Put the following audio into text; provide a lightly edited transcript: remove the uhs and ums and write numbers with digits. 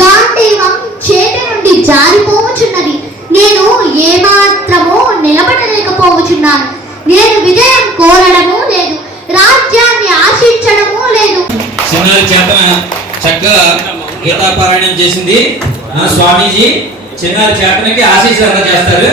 గాంధీవం చేతి నుండి జారిపోవచున్నది. నేను ఏమాత్రమో నిలబడలేకపోవచున్నాను. నేను విజయం కోరడము లేదు, రాజ్యాన్ని ఆశించడము లేదు. చిన్నారి చేతన చక్కగా గీతాపారాయణం చేసింది. స్వామీజీ చిన్నారి చేతనకి ఆశీస్సులు చేస్తారు.